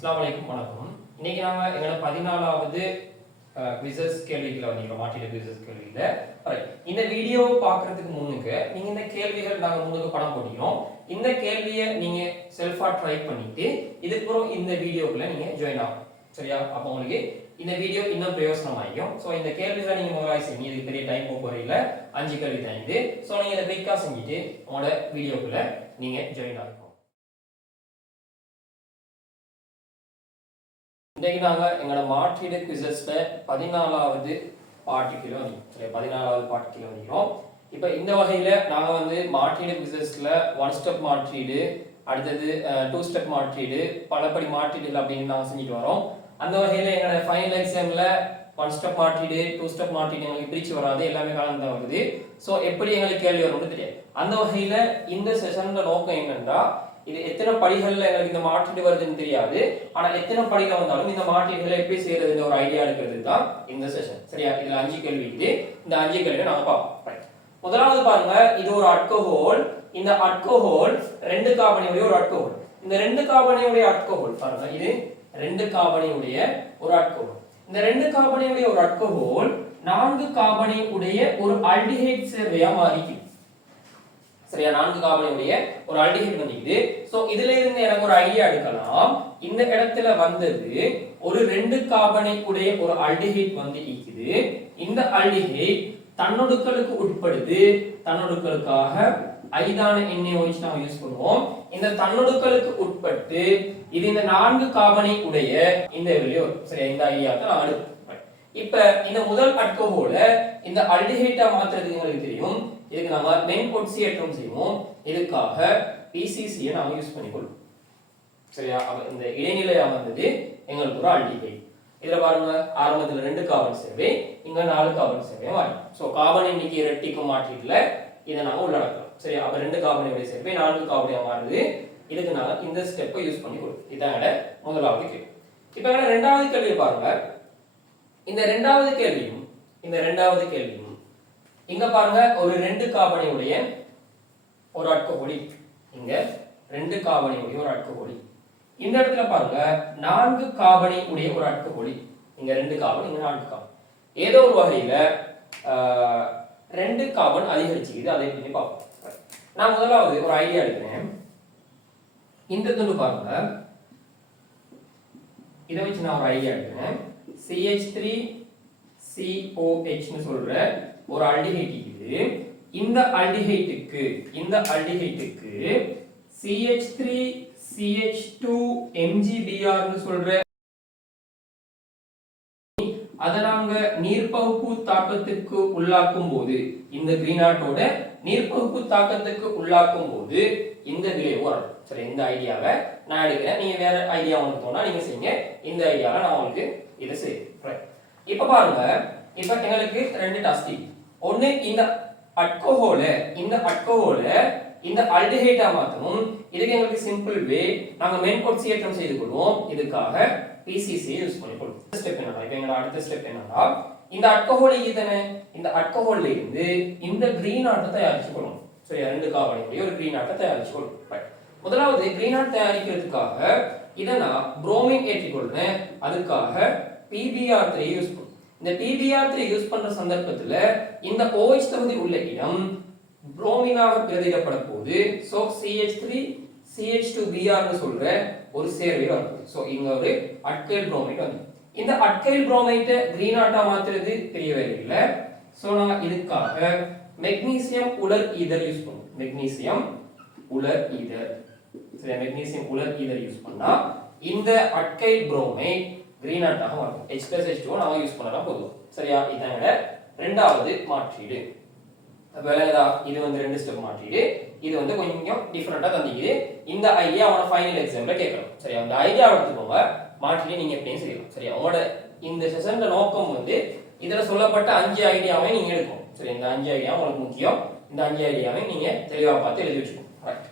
அஸ்லாமலைக்கும் வணக்கம். இன்னைக்கு நாம எங்களோட பதினாலாவது குவிசஸ் கேள்விகளை வந்திருக்கோம் மாற்றிட பிசஸ் கேள்வியில இந்த வீடியோ பார்க்கறதுக்கு முன்னுக்கு நீங்க இந்த கேள்விகள் நாங்க முன்னுக்கு படம் போட்டியும் இந்த கேள்வியை நீங்க செல்ஃபா ட்ரை பண்ணிட்டு இதுக்கப்புறம் இந்த வீடியோக்குள்ள நீங்க ஜாயின் ஆகும் சரியா? அப்போ உங்களுக்கு இந்த வீடியோ இன்னும் பிரயோசனமாகும் ஸோ இந்த கேள்விகளை நீங்க முதலாக செய்யுங்க இதுக்கு பெரிய டைம் போகிறீங்கள அஞ்சு கேள்வி தான் இது ஸோ நீங்க இதை குயிக்காக செஞ்சுட்டு உங்களோட வீடியோக்குள்ள நீங்க ஜாயின் ஆகும் இன்றைக்கு நாங்கள் எங்களோட மாற்றீடு குவிசஸில் பதினாலாவது பாட்டுக்கு வந்திருக்கோம் பதினாலாவது பாட்டுக்கு வந்திருக்கிறோம் இப்போ இந்த வகையில் நாங்கள் வந்து மாற்றீடு குவிசஸில் ஒன் ஸ்டெப் மாற்றீடு அடுத்தது டூ ஸ்டெப் மாற்றீடு பலப்படி மாற்றீடுகள் அப்படின்னு நாங்கள் செஞ்சுட்டு வரோம். அந்த வகையில் எங்களோட ஃபைனல் எக்ஸாமில் ஒன் ஸ்டெப் மாற்றீடு டூ ஸ்டெப் மாற்றீடு எங்களுக்கு பிரித்து வராது எல்லாமே கலந்து தான் வருது. ஸோ எப்படி எங்களுக்கு கேள்வி வரும்னு தெரியாது. அந்த வகையில் இந்த செஷனோட நோக்கம் என்னன்னா இது எத்தனை படிகள்ல எங்களுக்கு இந்த மாற்றீடு வருதுன்னு தெரியாது. ஆனா எத்தனை படிகள் வந்தாலும் இந்த மாற்றீடுகளை எப்படி செய்யறதுன்ற ஒரு ஐடியா இருக்கிறது தான் இந்த செஷன் சரியா? இதுல அஞ்சு கேள்வி இருக்கு. இந்த அஞ்சு கேள்வியை நாங்க பார்ப்போம். முதலாவது பாருங்க இது ஒரு அட்கோஹோல் இந்த அட்கோஹோல் ரெண்டு காபனியுடைய ஒரு அட்கோஹோல் இந்த ரெண்டு காபனியுடைய அட்கோஹோல் பாருங்க இது ரெண்டு காபனியுடைய ஒரு அட்கோஹோல் இந்த ரெண்டு காபனியுடைய ஒரு அட்கோஹோல் நான்கு காபனியுடைய உடைய ஒரு அல்டிஹைட் சேர்வையா மாறிக்குது சரியா? நான்கு காபனியுடைய ஒரு அல்டிஹைட் வந்துக்குது சோ இதுல இருந்து எனக்கு ஒரு ஐடியா எடுக்கலாம். இந்த இடத்துல வந்தது ஒரு ரெண்டு காபனை உடைய ஒரு அல்டிஹைட் வந்து இருக்குது இந்த அல்டிஹைட் தன்னொடுக்கலுக்கு உட்படுது. தன்னொடுக்கலுக்காக ஐதான எண்ணெய் வச்சு நாம யூஸ் பண்ணுவோம். இந்த தன்னொடுக்கலுக்கு உட்பட்டு இது இந்த நான்கு காபனை உடைய இந்த வெளியோ சரியா? இந்த ஐடியா தான் நான் எடுப்பேன் இப்ப இந்த முதல் அட்கோஹோல இந்த அல்டிஹைட்டா மாத்துறதுக்கு உங்களுக்கு தெரியும். இதுக்கு நாம மெயின் பொட்சியேற்றம் செய்வோம். இதுக்காக பிசிசியை நாம யூஸ் பண்ணிக்கொள்வோம் சரியா? இந்த இடைநிலை அமர்ந்தது எங்களுக்கு ஒரு அல்டிகை இதுல பாருங்க ஆரம்பத்துல ரெண்டு கார்பன் சேர்வை இங்க நாலு கார்பன் சேர்வை மாறி சோ கார்பன் இன்னைக்கு ரெட்டிக்கும் மாற்றீட்டுல இதை நாம உள்ளடக்கலாம். சரி அப்ப ரெண்டு கார்பனுடைய சேர்வை நான்கு கார்பனியா மாறுது இதுக்கு நாங்க இந்த ஸ்டெப்பை யூஸ் பண்ணி கொடுக்கும் இதான் முதலாவது கேள்வி. இப்ப ரெண்டாவது கேள்வியை பாருங்க. இந்த ரெண்டாவது கேள்வியும் இந்த ரெண்டாவது கேள்வியும் இங்க பாருங்க ஒரு ரெண்டு காபனியுடைய ஒரு அட்கோபொடி இங்க ரெண்டு காபனியுடைய ஒரு அட்கோபொடி இந்த இடத்துல பாருங்க நான்கு காபனி உடைய ஒரு அட்கோபொடி இங்க ரெண்டு காபன் இங்க நான்கு காபன். ஏதோ ஒரு வகையில ரெண்டு காபன் அதிகரிச்சுக்குது. அதை எப்படி பார்ப்போம். நான் முதலாவது ஒரு ஐடியா எடுக்கிறேன். இந்த துண்டு பாருங்க. இதை வச்சு நான் ஒரு ஐடியா எடுக்கிறேன். சிஹெச் த்ரீ சிஓஹெச்னு சொல்கிறேன் ஒரு அல்டிஹைட் இருக்குது இந்த அல்டிஹைட்டுக்கு இந்த அல்டிஹைட்டுக்கு C H three C H two எம்ஜிபிஆர்னு சொல்ற அதை நாங்க நீர்ப்பகுப்பு தாக்கத்துக்கு உள்ளாக்கும் போது இந்த கிரீனாட்டோட நீர்ப்பகுப்பு தாக்கத்துக்கு உள்ளாக்கும் போது இந்த விளைவு சரி இந்த ஐடியாவை நான் எடுக்கிறேன். நீங்க வேற ஐடியா உங்களுக்கு தோணா நீங்க செய்யுங்க. இந்த ஐடியாவை நான் உங்களுக்கு இதை செய்யுறேன் இப்ப பாருங்க. இப்ப எங்களுக்கு ரெண்டு டாஸ்டிக் ஒண்ணு இந்த அட்கோஹோல இந்த அட்கோஹோல இந்த அல்டிஹைட்டா மாத்தணும். இதுக்கு எங்களுக்கு சிம்பிள் வே நாங்க மென்பொருள் சீற்றம் செய்து கொள்வோம். இதுக்காக பிசிசி யூஸ் பண்ணிக்கொள்வோம் ஸ்டெப் என்னடா? இப்போ எங்களோட அடுத்த ஸ்டெப் என்னன்னா இந்த அல்கஹால் இதுதானே இந்த அட்கோஹோல்ல இருந்து இந்த கிரீன் ஆட்டை தயாரிச்சு கொள்ளணும் சரி ரெண்டு காவலியுடைய ஒரு கிரீன் ஆட்டை தயாரிச்சு கொள்ளணும் முதலாவது கிரீன் ஆட் தயாரிக்கிறதுக்காக இதை நான் புரோமின் ஏற்றிக்கொள்றேன் அதுக்காக பிபிஆர் த்ரீ யூஸ் பண்ணுவோம் இந்த பிபிஆர் த்ரீ யூஸ் பண்ற சந்தர்ப்பத்துல இந்த OH தொகுதி உள்ள இடம் புரோமினாக பிரதிடப்பட போது so C H three C H two பிஆர்னு சொல்ற ஒரு சேர்வை வருது ஸோ இங்க ஒரு அட்கைல் புரோமைட் வந்து இந்த அட்கைல் புரோமைட்டை கிரீன் ஆட்டா மாத்துறது பெரிய இல்லை. ஸோ நான் இதுக்காக மெக்னீசியம் உலர் ஈதர் யூஸ் பண்ணுவோம் மெக்னீசியம் உலர் ஈதர். சரி மெக்னீசியம் உலர் ஈதர் யூஸ் பண்ணா இந்த அட்கைல் புரோமைட் கிரீன் ஆட்டாக மாறும். ஹெச் பிளஸ் ஹெச் டூ நாம யூஸ் பண்ணலாம் போதும். சரியா? இதாங்க ரெண்டாவது மாற்றீடு. அப்போ விளங்குதா இது வந்து ரெண்டு ஸ்டெப் மாற்றீடு. இது வந்து கொஞ்சம் டிஃப்ரெண்ட்டாக தந்திக்குது. இந்த ஐடியா அவன ஃபைனல் எக்ஸாம்ல கேட்கணும். சரியா? அந்த ஐடியா எடுத்துக்கோங்க. மாற்றிட்டு நீங்கள் எப்படியும் செய்யலாம். சரியா? உங்களோட இந்த செஷன்ல நோக்கம் வந்து இதில் சொல்லப்பட்ட அஞ்சு ஐடியாவே நீங்கள் எடுக்கும் சரி இந்த அஞ்சு ஐடியா உங்களுக்கு முக்கியம். இந்த அஞ்சு ஐடியாவை நீங்கள் தெளிவாக பார்த்து எழுதி வச்சுக்கணும் ரைட்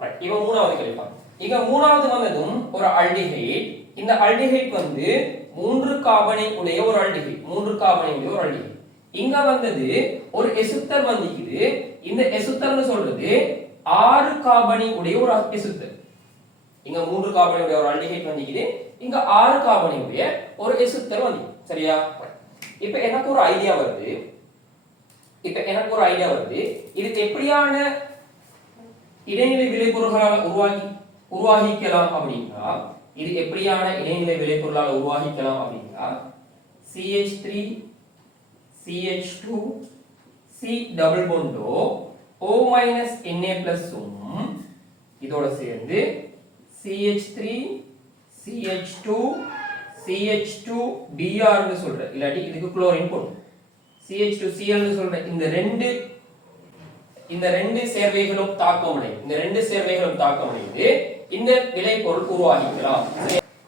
ரைட் இவன் மூணாவது கேள்விப்பான் இங்க மூணாவது வந்ததும் ஒரு அல்டிஹைட் இந்த அல்டிஹைட் வந்து மூன்று காபனை உடைய ஒரு அல்டிஹைட் மூன்று காபனை உடைய ஒரு அல்டிஹைட் இங்க வந்தது ஒரு எசுத்தர் வந்திக்குது. இந்த எசுத்தர்னு சொல்றது ஆறு காபனி உடைய ஒரு எசுத்தர். இங்க மூன்று கார்பனுடைய ஒரு அல்டிஹைட் வந்திக்குது. இங்க ஆறு கார்பனுடைய ஒரு எசுத்தர் வந்து சரியா? இப்ப எனக்கு ஒரு ஐடியா வருது. இப்ப எனக்கு ஒரு ஐடியா வருது. இதுக்கு எப்படியான இடைநிலை விளைபொருள்களால் உருவாகி உருவாகிக்கலாம் அப்படின்னா இது எப்படியான இடைநிலை விளைபொருளால் உருவாகிக்கலாம் அப்படின்னா C H three C H two C double பொண்டோ O minus N A பிளஸும் இதோட சேர்ந்து C H three C H two C H two பிஆர்னு சொல்ற இல்லாட்டி இதுக்கு குளோரின் போடும் சிஹெச் டூ சிஎல்னு சொல்ற இந்த ரெண்டு இந்த ரெண்டு சேர்வைகளும் தாக்கமடையும் இந்த ரெண்டு சேர்வைகளும் தாக்கமடைந்து இந்த விளைபொருள் உருவாகிக்கலாம்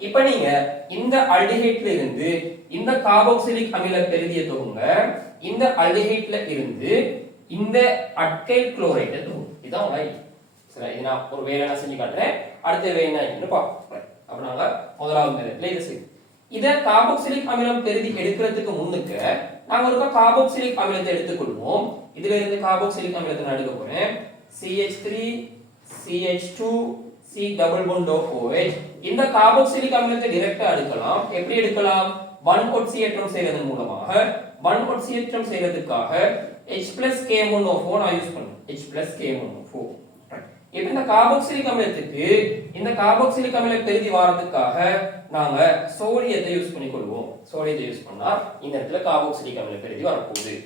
இப்ப நீங்க இந்த அல்டிஹைட்ல இருந்து இந்த கார்பாக்சிலிக் அமில பெருதிய தொகுங்க. இந்த அல்டிஹைட்ல இருந்து இந்த அட்கைல் குளோரைடை தொகுங்க. இதுதான் உங்க சரி இது நான் ஒரு வேலை நான் செஞ்சு காட்டுறேன். அடுத்த வேலை என்ன பார்ப்போம். அப்ப நாங்க முதலாவது மெத்தட்ல இதை செய்யும் இதை கார்பாக்சிலிக் அமிலம் பெருதி எடுக்கிறதுக்கு முன்னுக்கு நாங்க ஒரு கார்பாக்சிலிக் அமிலத்தை எடுத்துக்கொள்வோம். இதுல இருந்து கார்பாக்சிலிக் அமிலத்தை நான் எடுக்க போறேன். CH3 CH2 C double bond OH இந்த கார்பாக்சிலிக் அமிலத்தை டைரக்டா எடுக்கலாம். எப்படி எடுக்கலாம்? ஒன் ஒட்சியேற்றம் செய்வதன் மூலமாக. ஒன் ஒட்சியேற்றம் செய்வதற்காக H plus K1O4 நான் யூஸ் பண்ணுவேன் H plus K1O4 இப்ப இந்த கார்பாக்சிலிக் அமிலத்துக்கு இந்த கார்பாக்சிலிக் அமில பெருதி வாரத்துக்காக நாங்க சோடியத்தை யூஸ் பண்ணி கொள்வோம் சோடியத்தை யூஸ் பண்ணா இந்த இடத்துல கார்பாக்சிலிக் அமில பெருதி வரப்போகுது.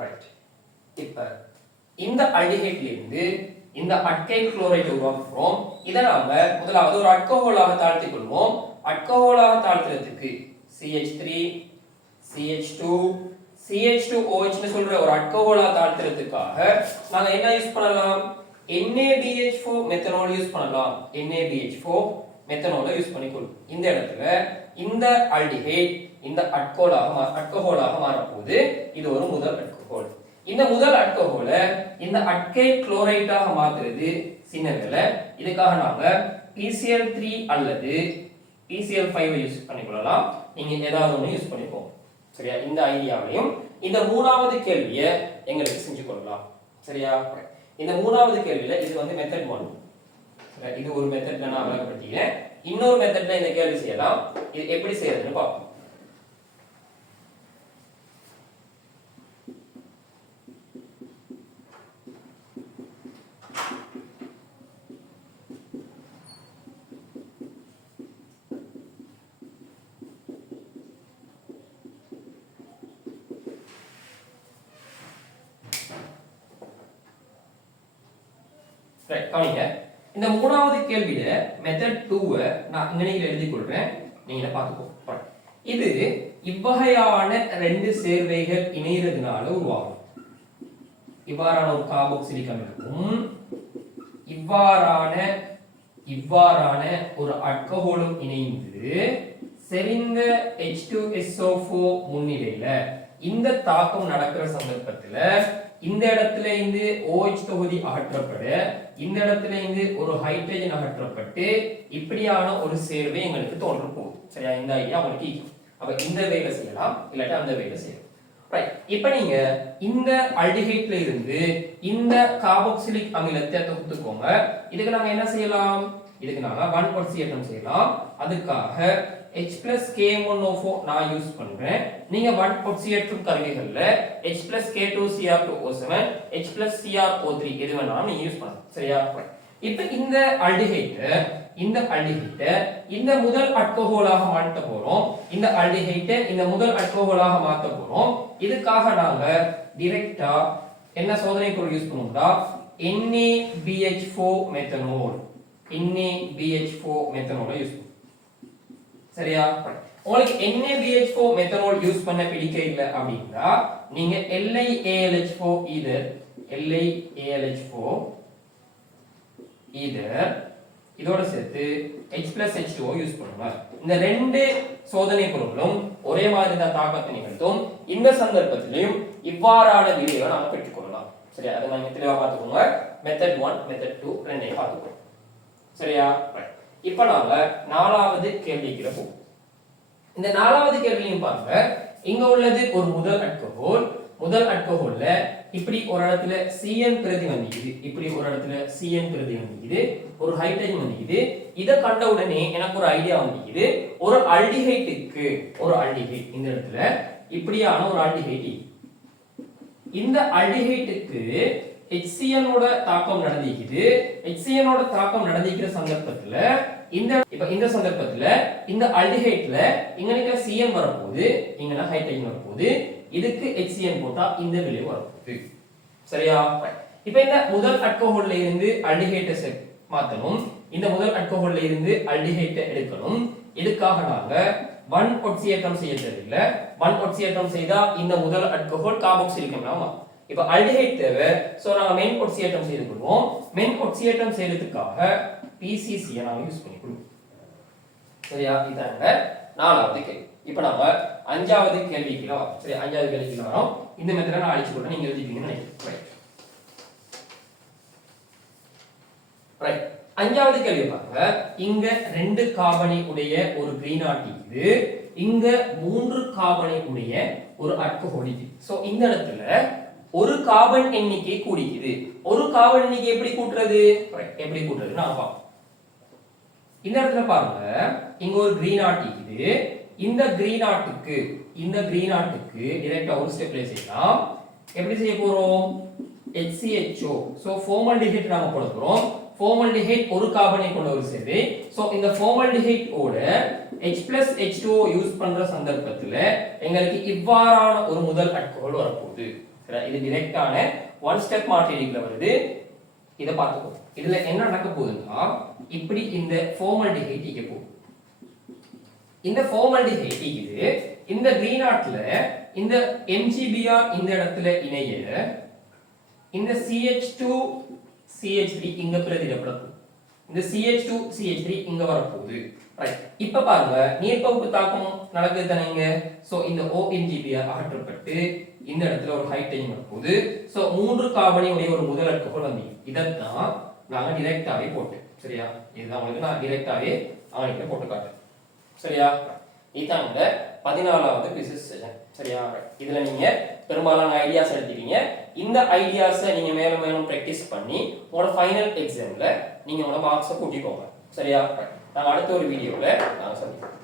ரைட் இப்ப இந்த அல்டிஹைட்ல இருந்து இந்த அட்கைல் குளோரைட் உருவாக்குறோம் இதை நாம முதலாவது ஒரு அட்கோஹோலாக தாழ்த்தி கொள்வோம். அட்கோஹோலாக தாழ்த்துறதுக்கு CH3 CH2 CH2OH னு சொல்ற ஒரு அல்கோஹோலா தாழ்த்துறதுக்காக நாங்க என்ன யூஸ் பண்ணலாம்? NaBH4 மெத்தனால் யூஸ் பண்ணலாம். NaBH4 மெத்தனோலை யூஸ் பண்ணிக்கொள்ளும் இந்த இடத்துல இந்த அல்டிஹைட் இந்த அட்கோலாக அட்கோஹோலாக மாறப்போகுது. இது ஒரு முதல் அட்கோஹோல் இந்த முதல் அல்கோஹோலை இந்த அட்கை குளோரைட்டாக மாத்துறது சின்ன வேலை. இதுக்காக நாங்க பிசிஎல் த்ரீ அல்லது பிசிஎல் ஃபைவ் யூஸ் பண்ணிக்கொள்ளலாம். நீங்க ஏதாவது ஒன்று யூஸ் பண்ணிப்போம் சரியா? இந்த ஐடியாவையும் இந்த மூணாவது கேள்வியை எங்களுக்கு செஞ்சு கொள்ளலாம் சரியா? இந்த மூணாவது கேள்வியில இது வந்து மெத்தட் ஒன் இது ஒரு மெத்தட்ல நான் விளக்கப்படுத்திக்கிறேன். இன்னொரு மெத்தட்ல இந்த கேள்வி செய்யலாம். இது எப்படி செய்யறதுன்னு பார்ப்போம். கவனிங்க இந்த மூணாவது கேள்வியில மெத்தட் டூவை நான் இங்கே எழுதி கொள்றேன் நீங்க பார்த்துக்கோ. இது இவ்வகையான ரெண்டு சேர்வைகள் இணையறதுனால உருவாகும். இவ்வாறான ஒரு காபோக்சிலிக்கம் இருக்கும் இவ்வாறான இவ்வாறான ஒரு அல்கஹோலும் இணைந்து செரிந்த H2SO4 முன்னிலையில இந்த தாக்கம் நடக்கிற சந்தர்ப்பத்துல இந்த இடத்துல இருந்து ஓஹெச் தொகுதி அகற்றப்பட இந்த இடத்துல இருந்து ஒரு ஹைட்ரஜன் அகற்றப்பட்டு இப்படியான ஒரு சேர்வை எங்களுக்கு தோன்ற போகுது சரியா? இந்த ஐடியா உங்களுக்கு easy. அப்ப இந்த வேலை செய்யலாம் இல்லாட்டி அந்த வேலை செய்யலாம். ரைட் இப்போ நீங்க இந்த அல்டிஹைட்ல இருந்து இந்த காபோக்சிலிக் அமிலத்தை தொகுத்துக்கோங்க. இதுக்கு நாங்க என்ன செய்யலாம்? இதுக்கு நாங்க வன் பர்சியேட்டம் செய்யலாம். அதுக்காக H plus K1O4 நான் யூஸ் பண்றேன். நீங்க ஒன் பொட்சியேற்றும் கருவிகள்ல H plus K2Cr2O7 H plus Cr O3 எது வேணாலும் நீங்க யூஸ் பண்ணலாம். சரியா? இப்போ இந்த அல்டிஹைட்ட இந்த அல்டிஹைட்ட இந்த முதல் அல்கோஹோலாக மாற்ற போறோம். இந்த அல்டிஹைட்ட இந்த முதல் அல்கோஹோலாக மாற்ற போறோம். இதுக்காக நாங்க டைரக்டா என்ன சோதனை பொருள் யூஸ் பண்ணுவோம்னா NaBH4 மெத்தனால் NaBH4 மெத்தனால யூஸ் பண்ணுவோம். சரியா? உங்களுக்கு NaBH4 மெத்தனால் யூஸ் பண்ண பிடிக்க இல்லை அப்படின்னா நீங்க LiALH4 இது LiALH4 இது இதோட சேர்த்து H plus H2O யூஸ் பண்ணுங்க. இந்த ரெண்டு சோதனை பொருட்களும் ஒரே மாதிரி தான் தாக்கத்தை நிகழ்த்தும். இந்த சந்தர்ப்பத்திலையும் இவ்வாறான விதிகளை நாம் பெற்றுக்கொள்ளலாம். சரியா? அதை நாங்க தெளிவாக பார்த்துக்கோங்க. மெத்தட் ஒன் மெத்தட் டூ ரெண்டையும் பார்த்துக்கோங்க. சரியா? ரைட் இப்ப நாம நாலாவது கேள்விக்கு போவோம் இந்த நாலாவது கேள்வியும் பாருங்க. இங்க உள்ளது ஒரு முதல் அட்கோல் முதல் அட்கோல்ல இப்படி ஒரு இடத்துல சிஎன் பிரதி வந்திக்குது. இப்படி ஒரு இடத்துல சிஎன் பிரதி வந்திக்குது. ஒரு ஹைட்ரஜன் வந்திக்குது. இதை கண்ட உடனே எனக்கு ஒரு ஐடியா வந்திக்குது. ஒரு அல்டிஹைட்டுக்கு ஒரு அல்டிஹைட் இந்த இடத்துல இப்படியான ஒரு அல்டிஹைட் இந்த அல்டிஹைட்டுக்கு HCN ஓட தாக்கம் நடந்திக்குது HCN ஓட தாக்கம் நடந்திக்கிற சந்தர்ப்பத்துல இந்த இப்ப இந்த சந்தர்ப்பத்துல இந்த அல்டிஹைட்ல இங்க நிக்கிற சிஎன் வரப்போகுது இங்க ஹைட்ரஜன் வரப்போகுது. இதுக்கு HCN போட்டா இந்த விளைவு வரப்போகுது. சரியா? இப்ப இந்த முதல் அல்கோஹால்ல இருந்து அல்டிஹைட்டை மாத்தணும். இந்த முதல் அல்கோஹால்ல இருந்து அல்டிஹைட்டை எடுக்கணும். இதுக்காக நாங்க? ஒன் ஒட்சியேற்றம் செய்ய தேவையில்லை ஒன் ஒட்சியேற்றம் செய்தா இந்த முதல் அல்கோஹால் கார்பாக்சிலிக் மாறும். இப்போ அல்டிஹைட் தேவை. சோ நாங்கள் மெயின் ஒட்சியேற்றம் செய்து கொள்வோம் மெயின் ஒட்சியேற்றம் செய்யறதுக்காக பிசிசி நாங்க யூஸ் பண்ணிக்கொள்வோம் சரியா? இதாங்க நாலாவது கேள்வி. இப்போ நம்ம அஞ்சாவது கேள்விக்குள்ள வரோம். சரி அஞ்சாவது கேள்விக்குள்ள வரோம். இந்த மெத்தட நான் அழிச்சு போட்டு நீங்க எழுதிப்பீங்கன்னு நினைக்கிறேன். ரைட் அஞ்சாவது கேள்வி பாருங்க. இங்க ரெண்டு காபனி உடைய ஒரு கிரீனாட் இது. இங்க மூன்று காபனி உடைய ஒரு அல்கோஹால் இருக்குது சோ இந்த இடத்துல ஒரு கார்பன் எண்ணிக்கை கூடிக்குது. ஒரு கார்பன் எண்ணிக்கை எப்படி கூட்டுறது? எப்படி கூட்டுறது நான் பார்ப்போம் இந்த இடத்துல பாருங்க. இங்க ஒரு கிரீன் ஆட் இருக்குது. இந்த கிரீன் ஆட்டுக்கு இந்த கிரீன் ஆட்டுக்கு டைரக்டா ஒரு ஸ்டெப்ல செய்யலாம். எப்படி செய்ய போறோம்? HCHO சோ ஃபார்மால்டிஹைட் நாம போட போறோம். ஃபார்மால்டிஹைட் ஒரு கார்பனை கொண்ட ஒரு சேர்வு சோ இந்த ஃபார்மால்டிஹைட் ஓட H H2O யூஸ் பண்ற சந்தர்ப்பத்துல எங்களுக்கு இவ்வாறான ஒரு முதல் அட்கோல் வரப்போகுது. இது டிரெக்டான ஒன் ஸ்டெப் மார்டினிங்ல வருது. இதை பார்த்துக்கோ. இதுல என்ன நடக்க போகுதுன்னா இப்படி இந்த ஃபார்மால்டிஹைட் இங்க போகும் இந்த ஃபார்மால்டிஹைட் இது இந்த கிரீன் இந்த எம்ஜிபிஆர் இந்த இடத்துல இணைய இந்த CH2 CH3 இங்க பிரதிடப்படும் இந்த CH2 CH3 இங்க வரப்போகுது. ரைட் இப்ப பாருங்க நீர்ப்பகுப்பு தாக்கம் நடக்குது தானே இங்க? சோ இந்த OMgBr அகற்றப்பட்டு இந்த இடத்துல ஒரு ஹைட்ரஜன் போது சோ மூன்று கார்பனை உடைய ஒரு முதல் அல்கோஹால் வந்தீங்க. இதைத்தான் நாங்க டிரெக்டாவே போட்டேன் சரியா? இதுதான் உங்களுக்கு நான் டிரெக்டாவே அவனுக்கு போட்டு காட்டேன் சரியா? இதுதான் இந்த பதினாலாவது பிசிஸ் செஷன் சரியா? இதுல நீங்க பெரும்பாலான ஐடியாஸ் எடுத்துட்டீங்க இந்த ஐடியாஸை நீங்க மேலும் மேலும் ப்ராக்டிஸ் பண்ணி உங்களோட ஃபைனல் எக்ஸாம்ல நீங்க உங்களோட மார்க்ஸை கூட்டிக்கோங்க. சரியா? நாங்கள் அடுத்த ஒரு வீடியோவில் நாங்கள் சந்திப்போம்.